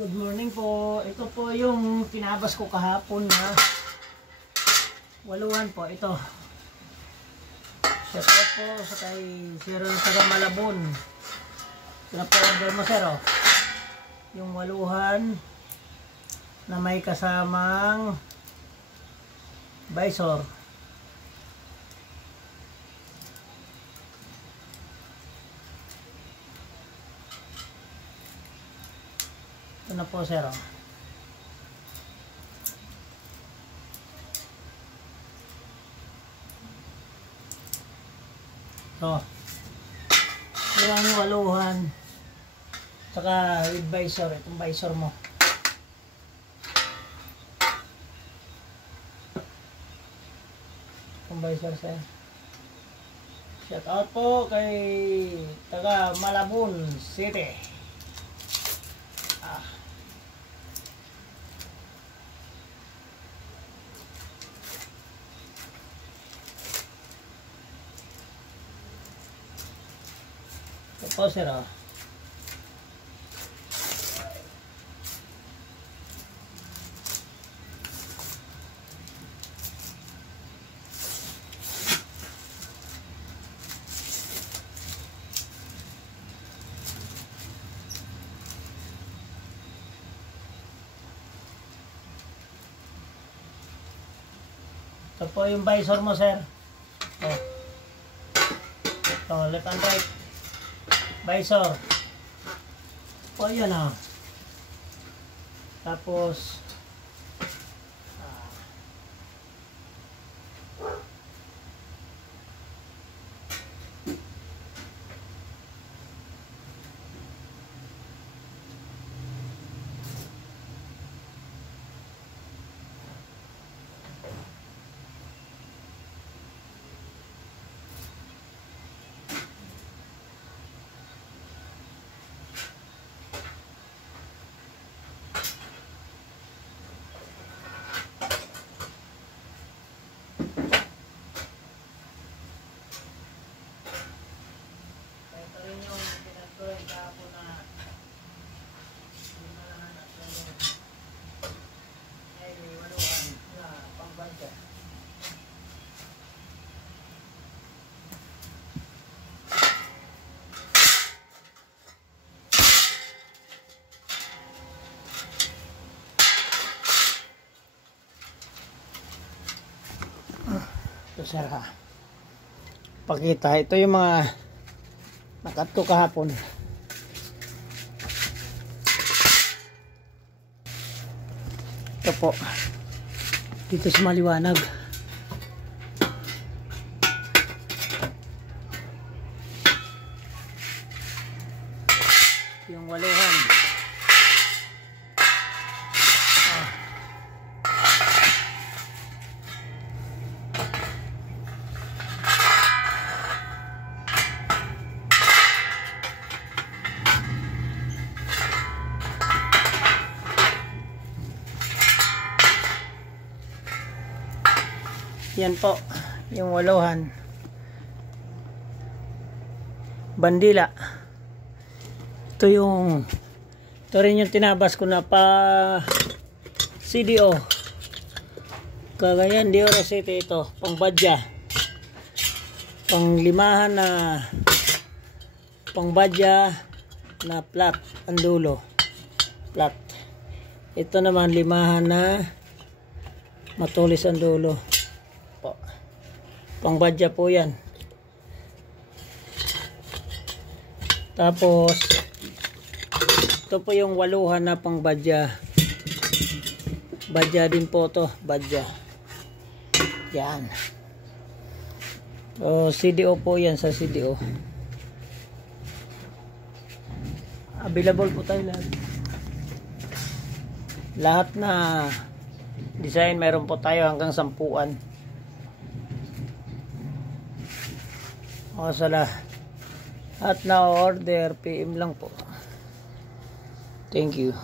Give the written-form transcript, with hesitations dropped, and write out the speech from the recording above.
Good morning po. Ito po yung tinabas ko kahapon na waluhan po. Ito. Shout out po sa kay Sir Taga Malabon. Pina-order mo, sir, oh. Yung waluhan na may kasamang visor. Ito na po, sir, oh. So, yung waluhan saka with visor, itong visor mo. Itong visor, sir. Shout out po kay Taga Malabon City. Ito po, sir, oh. Ito po yung visor mo, sir. Ito, left and right visor po, yun, oh. Tapos ito, sir, ha. Pakita, ito yung mga nakato kahapon. Ito po dito sa maliwanag. Yung waluhan. Yan po, yung waluhan. Bandila. Ito rin yung tinabas ko na pa CDO. Cagayan de Oro City ito, pang badya. Pang limahan na pang badya na flat ang dulo. Flat. Ito naman limahan na matulis ang dulo. Pangbadya po yan. Tapos ito po yung waluhan na pangbadya. Badya din po to, badya. Yan. So CDO po yan, sa CDO. Available po tayo lahat. Lahat na design meron po tayo hanggang 10-an. O sala at na order PM lang po. Thank you.